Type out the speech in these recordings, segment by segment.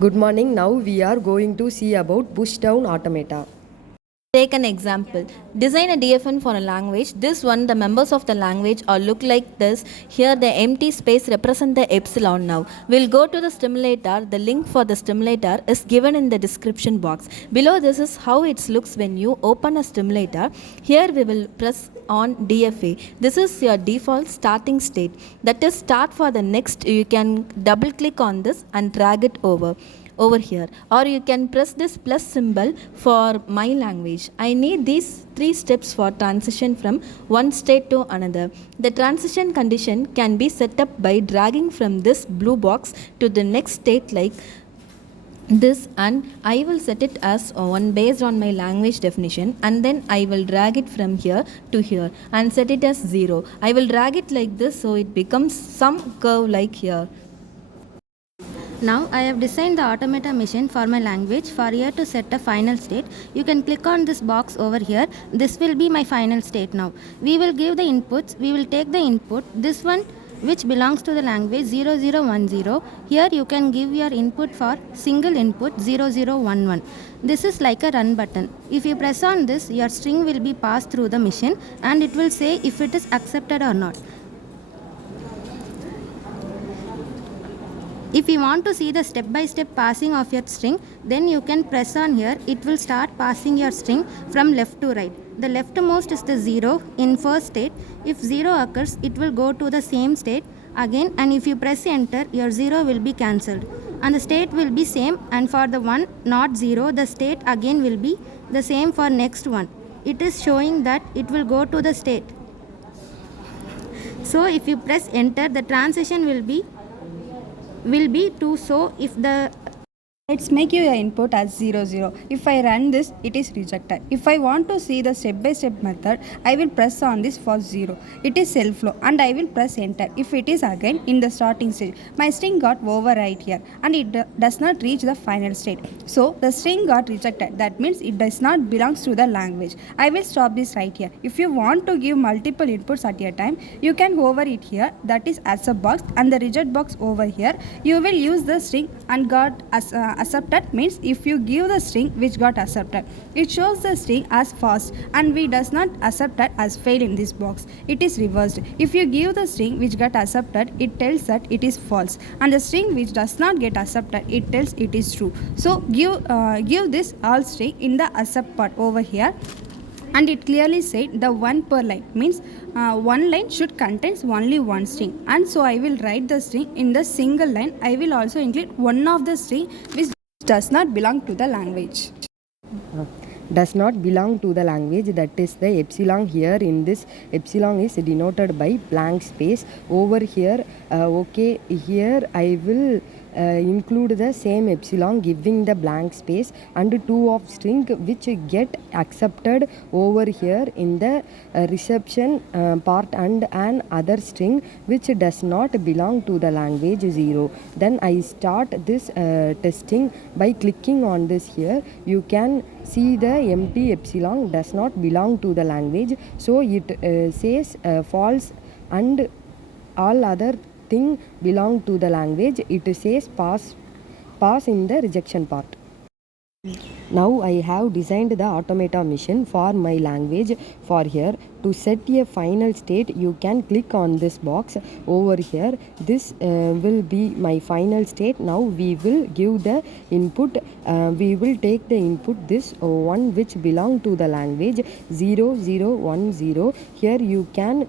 Good morning. Now we are going to see about push-down automata. Take an example. Design a DFN for a language. This one, the members of the language are look like this. Here the empty space represent the epsilon now. We'll go to the stimulator. The link for the stimulator is given in the description box. Below this is how it looks when you open a stimulator. Here we will press on DFA. This is your default starting state. That is start for the next. You can double click on this and drag it over here, or you can press this plus symbol for my language. I need these 3 steps for transition from one state to another. The transition condition can be set up by dragging from this blue box to the next state like this, and I will set it as one based on my language definition, and then I will drag it from here to here and set it as 0. I will drag it like this so it becomes some curve like here. Now I have designed the automata machine for my language. For here to set a final state, you can click on this box over here. This will be my final state now. We will give the inputs. We will take the input. This one which belongs to the language 0010. Here you can give your input for single input 0011. This is like a run button. If you press on this, your string will be passed through the machine and it will say if it is accepted or not. If you want to see the step-by-step passing of your string, then you can press on here. It will start passing your string from left to right. The leftmost is the 0 in first state. If 0 occurs, it will go to the same state again, and if you press enter, your 0 will be cancelled. And the state will be same, and for the one not 0, the state again will be the same for next one. It is showing that it will go to the state. So if you press enter, the transition will be to so if the let's make your input as 00. If I run this, it is rejected. If I want to see the step-by-step method, I will press on this for 0. It is self-flow and I will press enter. If it is again in the starting stage, my string got overwrite here and it does not reach the final state. So the string got rejected. That means it does not belongs to the language. I will stop this right here. If you want to give multiple inputs at a time, you can hover it here, that is accept box, and the reject box over here. You will use the string and got as accepted means if you give the string which got accepted, it shows the string as false and we does not accepted as fail in this box. It is reversed. If you give the string which got accepted, it tells that it is false, and the string which does not get accepted, it tells it is true. So give this all string in the accept part over here. And it clearly said the one per line means one line should contains only one string, and so I will write the string in the single line. I will also include one of the string which does not belong to the language. Does not belong to the language, that is the epsilon. Here in this epsilon is denoted by blank space over here. Okay, here I will include the same epsilon giving the blank space and 2 of string which get accepted over here in the reception part, and an other string which does not belong to the language 0. Then I start this testing by clicking on this here. You can see the empty epsilon does not belong to the language, so it says false, and all other thing belong to the language. It says pass in the rejection part. Now I have designed the automata machine for my language. For here to set a final state, you can click on this box over here. This will be my final state. Now we will give the input. We will take the input this one which belong to the language 0010. Here you can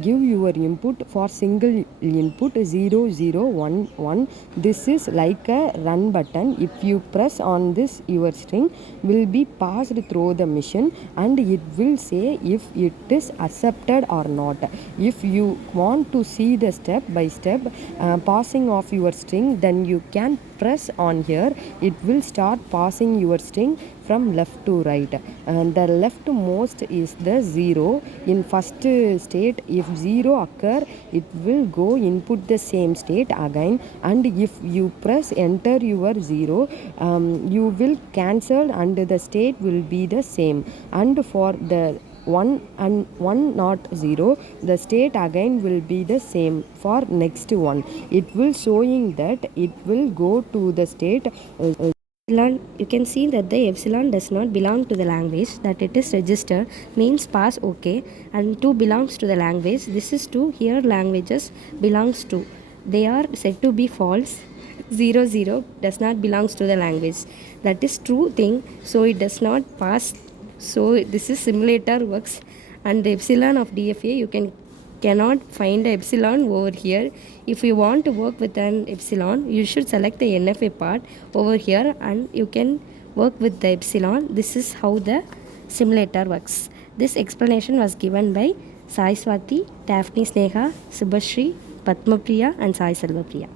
give your input for single input 0011. This is like a run button. If you press on this, your string will be passed through the machine and it will say if it is accepted or not. If you want to see the step by step passing of your string, then you can press on here. It will start passing your string from left to right, and the leftmost is the 0 in first state. If 0 occur, it will go input the same state again, and if you press enter your 0, you will cancel and the state will be the same. And for the 1 and 1 not 0, the state again will be the same for next one. It will showing that it will go to the state Epsilon, you can see that the epsilon does not belong to the language, that it is registered means pass OK, and 2 belongs to the language. This is 2, here languages belongs to. They are said to be false. 0 does not belongs to the language. That is true thing, so it does not pass. So this is simulator works, and the epsilon of DFA you cannot find the epsilon over here. If you want to work with an epsilon, you should select the NFA part over here and you can work with the epsilon. This is how the simulator works. This explanation was given by SAAI SWATHI, TAFNI SNEHA, Subasree, PADMA PRIYA and SAAI SELVAPRIYA.